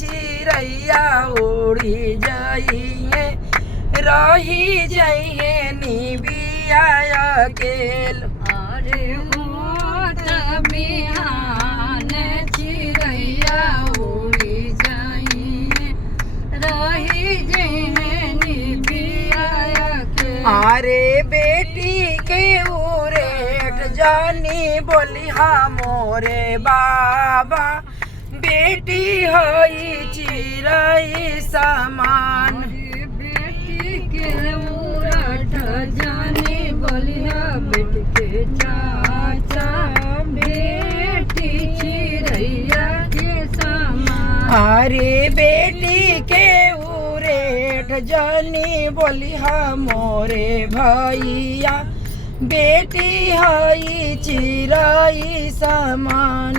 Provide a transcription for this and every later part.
चिड़ैया उड़ी जाइए रही जाइए निबिया अकेल। अरे होत बिहान चिड़ैया उड़ी जाइए रही जाइए निबिया अकेल। अरे बेटी के उरेट जानी बोली मोरे बाबा बेटी होई चिड़ै समान। अरे बेटी के उरठ जानी बोलिया बेटी के चाचा बेटी चिड़ैया के समान। अरे बेटी के उरेट जानी बोली मोरे भैया बेटी हई चिड़ै समान।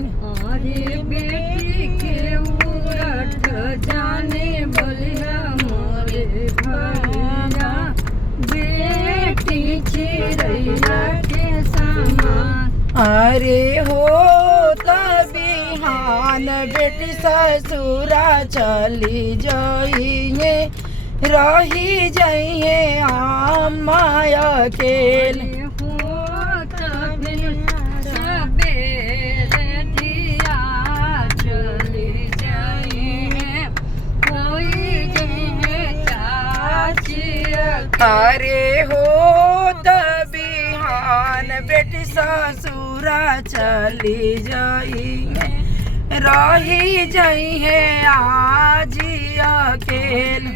अरे बेटी के उरठ जाने बोलिया मोरे भैया बेटी चिड़ैया के समान। अरे हो बिहान बेटी ससुरा चली जाइए रही जाइए अम्मा अकेल। अरे हो बिहान बेटी ससुरा चली जाइए रही जाइए आज अकेल।